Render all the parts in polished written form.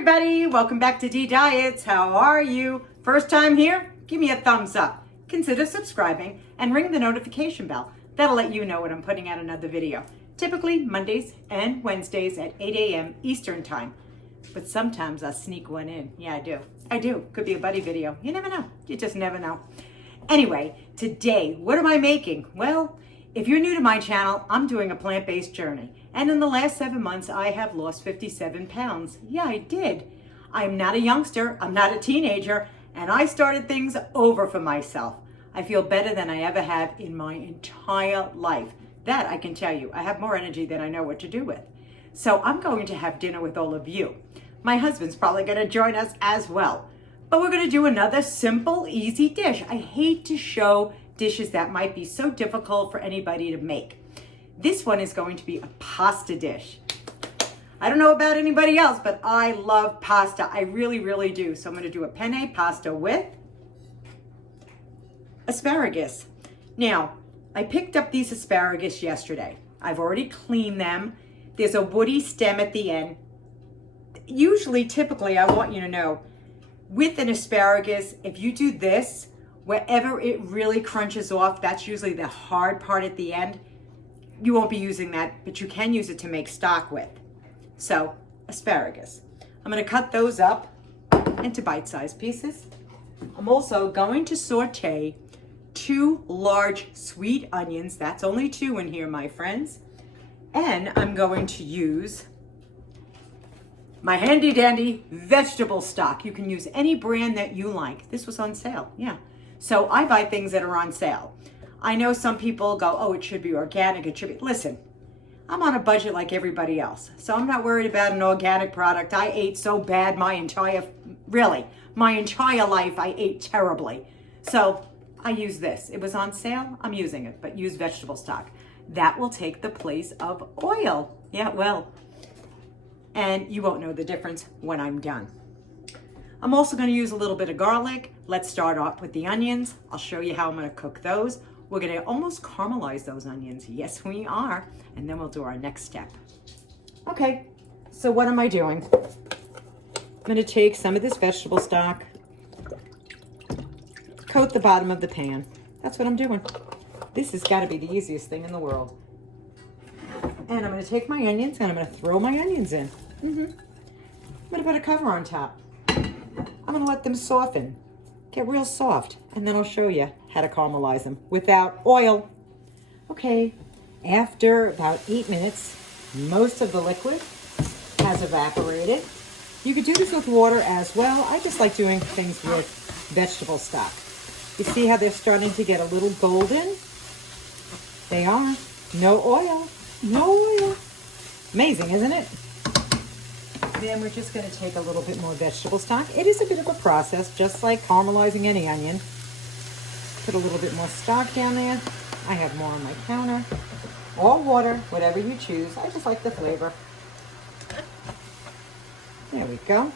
everybody, welcome back to Dee Diets. How are you? First time here? Give me a thumbs up. Consider subscribing and ring the notification bell. That'll let you know when I'm putting out another video. Typically Mondays and Wednesdays at 8 a.m. Eastern time. But sometimes I sneak one in. Yeah, I do. Could be a buddy video. You never know. You just never know. Anyway, today, what am I making? Well, if you're new to my channel, I'm doing a plant-based journey. And in the last 7 months, I have lost 57 pounds. Yeah, I did. I'm not a youngster, I'm not a teenager, and I started things over for myself. I feel better than I ever have in my entire life. That I can tell you. I have more energy than I know what to do with. So I'm going to have dinner with all of you. My husband's probably going to join us as well. But we're going to do another simple, easy dish. I hate to show dishes that might be so difficult for anybody to make. This one is going to be a pasta dish. I don't know about anybody else, but I love pasta. I really, really do. So I'm going to do a penne pasta with asparagus. Now, I picked up these asparagus yesterday. I've already cleaned them. There's a woody stem at the end. Usually, typically, I want you to know, with an asparagus, if you do this, wherever it really crunches off, that's usually the hard part at the end. You won't be using that, but you can use it to make stock with. So, asparagus. I'm going to cut those up into bite-sized pieces. I'm also going to saute 2 large sweet onions. That's only 2 in here, my friends. And I'm going to use my handy dandy vegetable stock. You can use any brand that you like. This was on sale, yeah. So I buy things that are on sale. I know some people go, oh, it should be organic, it should be. Listen, I'm on a budget like everybody else. So I'm not worried about an organic product. I ate so bad my entire life, I ate terribly. So I use this. It was on sale, I'm using it, but use vegetable stock. That will take the place of oil. Yeah, well, and you won't know the difference when I'm done. I'm also going to use a little bit of garlic. Let's start off with the onions. I'll show you how I'm going to cook those. We're going to almost caramelize those onions. Yes, we are. And then we'll do our next step. Okay, so what am I doing? I'm going to take some of this vegetable stock, coat the bottom of the pan. That's what I'm doing. This has got to be the easiest thing in the world. And I'm going to take my onions and I'm going to throw my onions in. I'm going to put a cover on top. I'm going to let them soften, get real soft, and then I'll show you how to caramelize them without oil. Okay, after about 8 minutes, most of the liquid has evaporated. You could do this with water as well. I just like doing things with vegetable stock. You see how they're starting to get a little golden? They are. No oil. No oil. Amazing, isn't it? Then we're just going to take a little bit more vegetable stock. It is a bit of a process, just like caramelizing any onion. Put a little bit more stock down there. I have more on my counter. Or water, whatever you choose. I just like the flavor. There we go.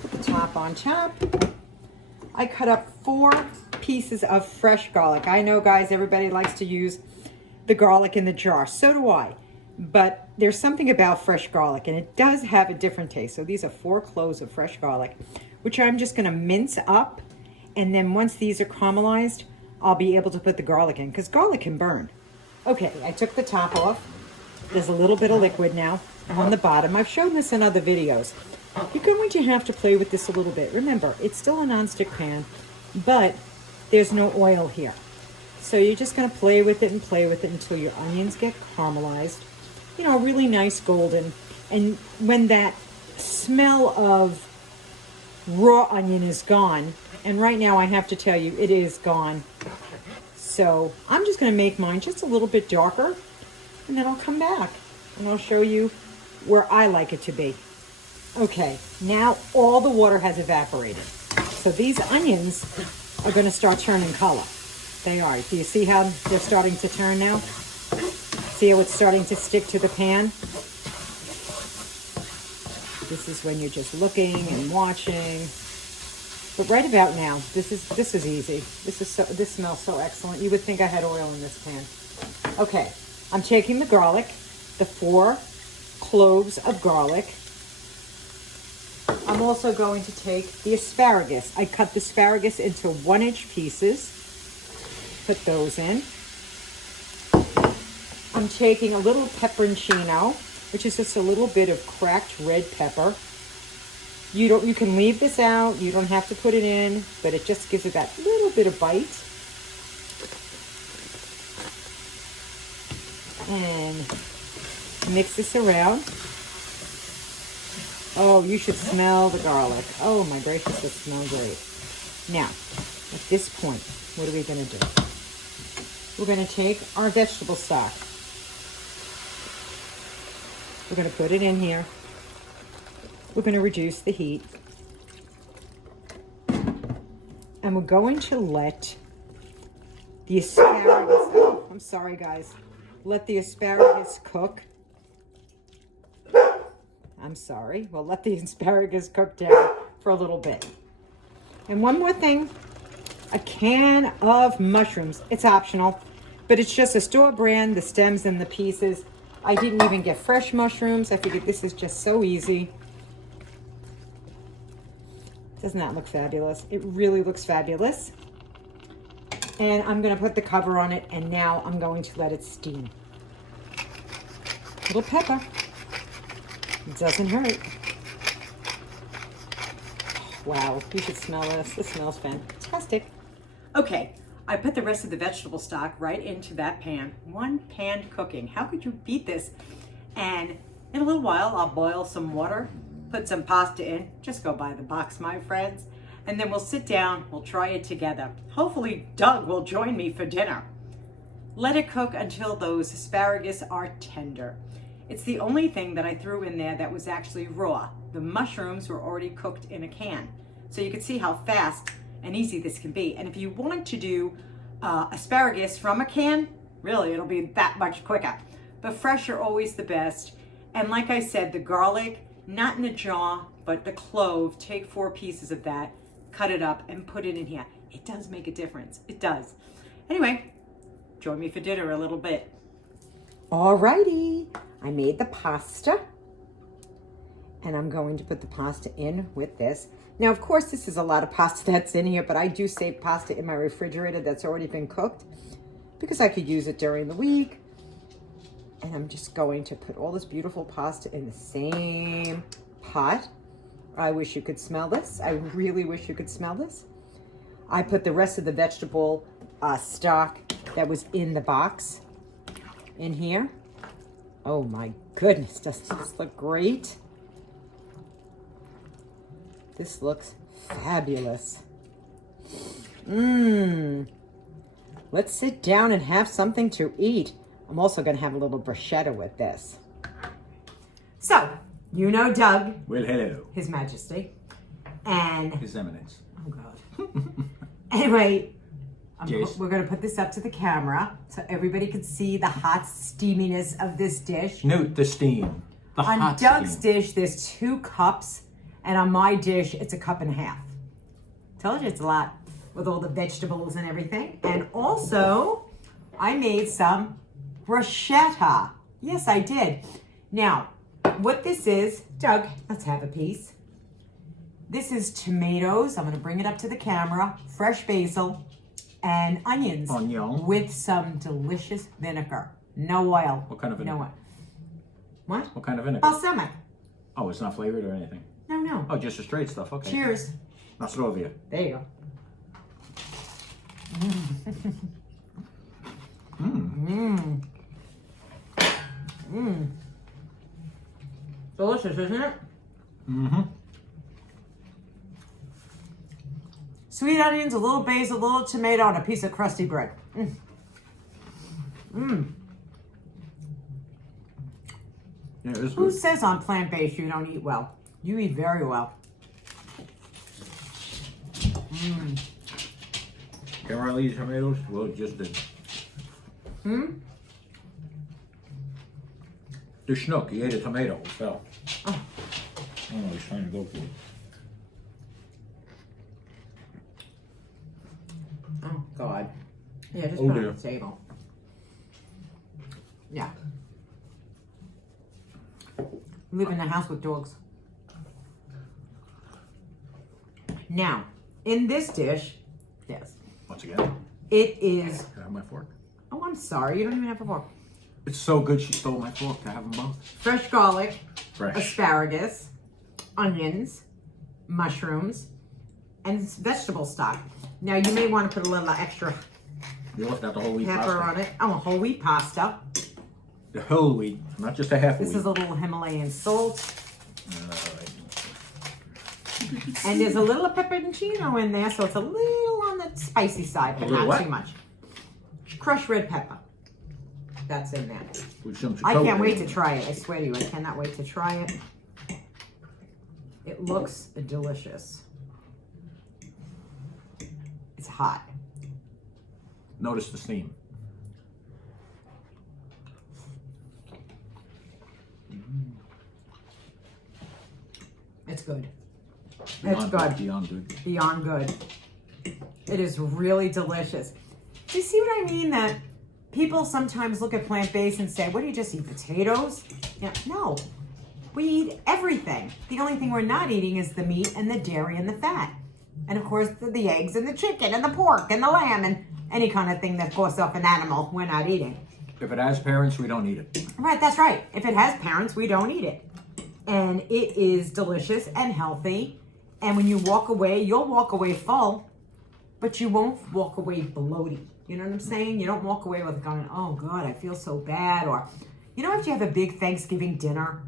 Put the top on top. I cut up 4 pieces of fresh garlic. I know, guys, everybody likes to use the garlic in the jar. So do I. But there's something about fresh garlic, and it does have a different taste. So these are 4 cloves of fresh garlic, which I'm just going to mince up. And then once these are caramelized, I'll be able to put the garlic in, because garlic can burn. Okay, I took the top off. There's a little bit of liquid now on the bottom. I've shown this in other videos. You're going to have to play with this a little bit. Remember, it's still a nonstick pan, but there's no oil here. So you're just going to play with it until your onions get caramelized. You know, really nice golden. And when that smell of raw onion is gone, and right now I have to tell you, it is gone. So I'm just going to make mine just a little bit darker, and then I'll come back and I'll show you where I like it to be. Okay, now all the water has evaporated. So these onions are going to start turning color. They are. Do you see how they're starting to turn now? See how it's starting to stick to the pan? This is when you're just looking and watching. But right about now, this is easy. This smells so excellent. You would think I had oil in this pan. Okay, I'm taking the garlic, the 4 cloves of garlic, I'm also going to take the asparagus. I cut the asparagus into 1-inch pieces. Put those in. I'm taking a little pepperoncino, which is just a little bit of cracked red pepper. You can leave this out. You don't have to put it in, but it just gives it that little bit of bite. And mix this around. Oh, you should smell the garlic. Oh my gracious, it smells great. Now, at this point, what are we going to do? We're going to take our vegetable stock. We're going to put it in here. We're going to reduce the heat. And we're going to let the asparagus, oh, I'm sorry guys, let the asparagus cook. I'm sorry, we'll let the asparagus cook down for a little bit. And one more thing, a can of mushrooms. It's optional, but it's just a store brand, the stems and the pieces. I didn't even get fresh mushrooms. I figured this is just so easy. Doesn't that look fabulous? It really looks fabulous. And I'm going to put the cover on it, and now I'm going to let it steam. A little pepper. It doesn't hurt. Wow, you should smell this. This smells fantastic. Okay, I put the rest of the vegetable stock right into that pan. One pan cooking. How could you beat this? And in a little while, I'll boil some water, put some pasta in. Just go buy the box, my friends. And then we'll sit down, we'll try it together. Hopefully Doug will join me for dinner. Let it cook until those asparagus are tender. It's the only thing that I threw in there that was actually raw. The mushrooms were already cooked in a can. So you can see how fast and easy this can be. And if you want to do asparagus from a can, really it'll be that much quicker. But fresh are always the best. And like I said, the garlic, not in a jar, but the clove, take 4 pieces of that, cut it up and put it in here. It does make a difference. It does. Anyway, join me for dinner a little bit. Alrighty, I made the pasta and I'm going to put the pasta in with this. Now, of course, this is a lot of pasta that's in here, but I do save pasta in my refrigerator that's already been cooked because I could use it during the week. And I'm just going to put all this beautiful pasta in the same pot. I wish you could smell this. I really wish you could smell this. I put the rest of the vegetable stock that was in the box in here. Oh my goodness, doesn't this look great? This looks fabulous. Let's sit down and have something to eat. I'm also going to have a little bruschetta with this. So, you know Doug. Well, hello. His Majesty. And... His Eminence. Oh, God. Anyway, Jace. we're going to put this up to the camera so everybody can see the hot steaminess of this dish. Note the steam. The On hot Doug's steam. dish, there's 2 cups. And on my dish, it's 1.5 cups. Told you it's a lot with all the vegetables and everything. And also, I made some bruschetta. Yes, I did. Now, what this is, Doug, let's have a piece. This is tomatoes. I'm going to bring it up to the camera. Fresh basil and onions. Onion. With some delicious vinegar. No oil. What kind of vinegar? No oil. What? What kind of vinegar? Balsamic. Oh, it's not flavored or anything? No. Oh, just the straight stuff. Okay. Cheers. Nostrovia. There you go. Delicious, isn't it? Mm-hmm. Sweet onions, a little basil, a little tomato, and a piece of crusty bread. Yeah, it's Who good. says on plant-based you don't eat well? You eat very well. Can I eat tomatoes? Well, just did. The schnook, he ate a tomato. It fell. Oh. I don't know, he's trying to go for it. Oh, God. Yeah, just Oh, put it dear. on the table. Yeah. Live in a house with dogs. Now, in this dish, yes, Once again, it is, can I have my fork? oh, I'm sorry, you don't even have a fork. It's so good she stole my fork to have them both. Fresh garlic, Fresh. asparagus, onions, mushrooms, and vegetable stock. Now, you may want to put a little extra You left out the whole wheat pepper pasta. on it. Oh, a whole wheat pasta. The whole wheat, not just a half a This wheat. is a little Himalayan salt. Alright. And there's a little pepperoncino in there, so it's a little on the spicy side, but little not what? too much. Crushed red pepper. That's in there. With some I can't chipotle. wait to try it. I swear to you, I cannot wait to try it. It looks delicious. It's hot. Notice the steam. It's good. Beyond good. Beyond good. Beyond good. It is really delicious. Do you see what I mean? That people sometimes look at plant-based and say, what do you just eat, potatoes? Yeah, no. We eat everything. The only thing we're not eating is the meat and the dairy and the fat. And of course, the eggs and the chicken and the pork and the lamb and any kind of thing that goes off an animal, we're not eating. If it has parents, we don't eat it. Right, that's right. If it has parents, we don't eat it. And it is delicious and healthy. And when you walk away, you'll walk away full, but you won't walk away bloated. You know what I'm saying? You don't walk away with going, oh God, I feel so bad. Or, you know, if you have a big Thanksgiving dinner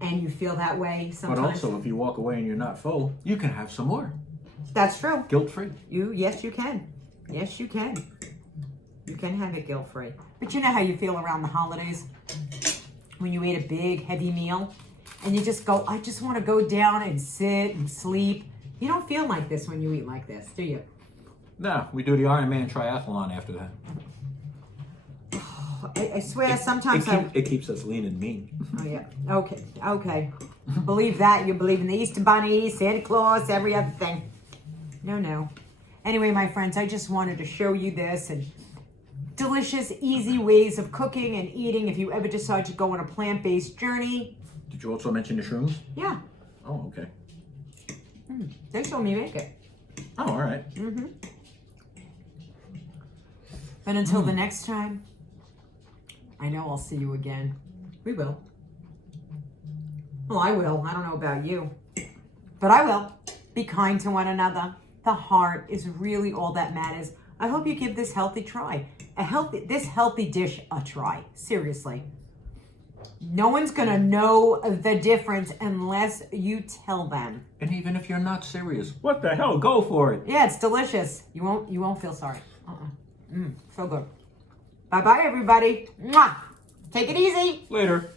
and you feel that way sometimes. But also, if you walk away and you're not full, you can have some more. That's true. Guilt-free. Yes, you can. Yes, you can. You can have it guilt-free. But you know how you feel around the holidays when you eat a big, heavy meal and you just go, I just want to go down and sit and sleep. You don't feel like this when you eat like this, do you? No, we do the Ironman triathlon after that. I swear sometimes It keeps us lean and mean. Oh, yeah. Okay. Believe that. You believe in the Easter Bunny, Santa Claus, every other thing. No. Anyway, my friends, I just wanted to show you this and delicious, easy ways of cooking and eating if you ever decide to go on a plant-based journey. Did you also mention the shrooms? Yeah. Oh, okay. They told me make it. Oh, all right. But until the next time, I know I'll see you again. We will. Well, I will. I don't know about you. But I will. Be kind to one another. The heart is really all that matters. I hope you give this healthy dish a try. Seriously. No one's going to know the difference unless you tell them. And even if you're not serious, what the hell? Go for it. Yeah, it's delicious. You won't feel sorry. So good. Bye-bye, everybody. Mwah! Take it easy. Later.